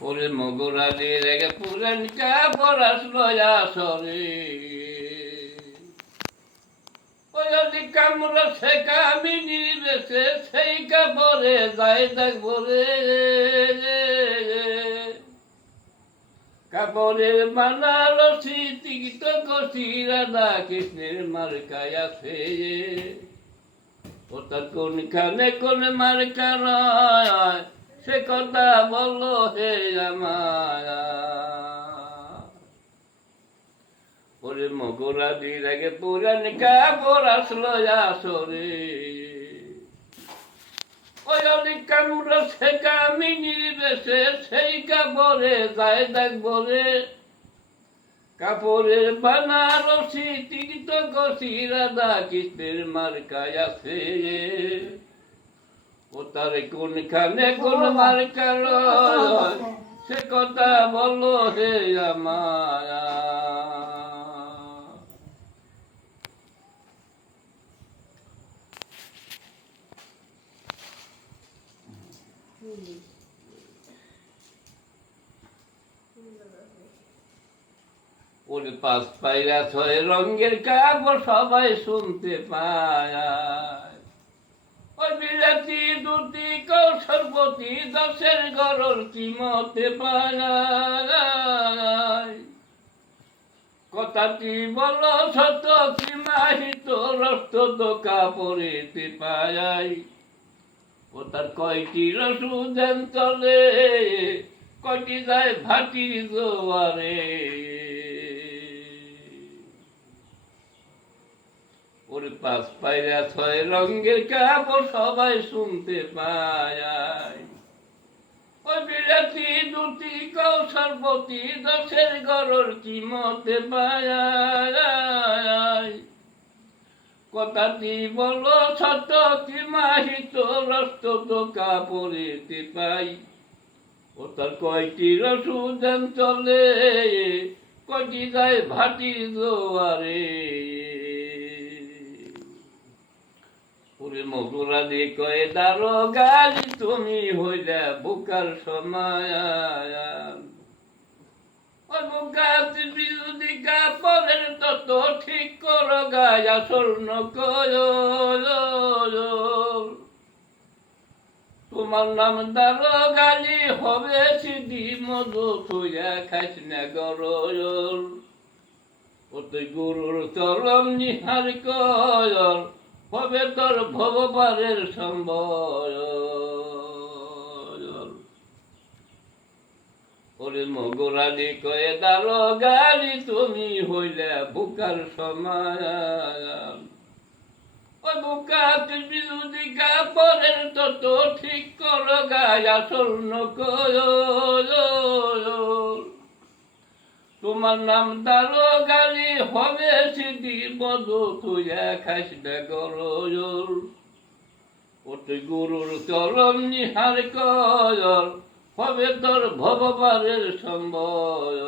ওরে মগরালি রেগে পুরান কাপড় আসলো আসরে ওই যদি কামড় সে কামিনী বেছে সেই কাপড়ে যাই দেখব রে কাপড়ের মালা রসি কষি রাধা কৃষ্ণের মার্কায় আছে। ও তার কোন খানে কোন মার্কা নয় সে কথা বলো হে আমার ওরে মগরা দির আগে পুরান কাপড় আসলো আসরে। ওই অনেক কামড় সে কামিনীর বেশে সেই কাপড়ে যায় দেখব রে কাপড়ের বানারসি তিক্ত কষি রাধা কৃষ্ণের মার্কায় আছে। ও তার কোনখানে কোন মার্কার সে কথা বলো হে আমার ওরে পাঁচ পায়রা ছয় রঙের কাপড় সবাই শুনতে পায়। বিলাতি দুটি কৌশলপতি দশের গরল চিমতে পায় কথাটি বল সত কি মাহিত রক্ত তো কাপড়েতে পায় তার কয়টি রসুদেন চলে, কয়টি যায় ভাটি জোয়ারে। পাঁচ পায়রা ছয় রঙের কাপড় সবাই শুনতে পায়। ওই বিরাটি দুটি কৌশলপতি দশের গরর কি মতে পায়। কথাটি বলো সত কি মাহিত রস্ত তো কাপড়েতে পাই। ও তার কয়টি রসুদান চলে, কয়টি যায় ভাটি জোয়ারে। দি কয়ে, দারো গালি তুমি হইলে বুকার সময় বিরোধী তত ঠিক তোমার নাম দারো গালি হবে সিদ্ধি মধু থুয়া খাইস না ও তুই গুরুর চরম নিহার কয় হবে তোর ভগবানের সম্বয় ওরে কয়ে দারো গালি তুমি হইলে বুকার সময় ওই বুকা, তুমি যদি কাপড়ের তত ঠিক কর, গায়া স্বর্ণ কয় তোমার নাম দারো গালি হবে সিদ্ধি বধু তুই খাস না ওটি গুরুর চরম নিহার কয়র, হবে তোর ভগবানের সম্বয়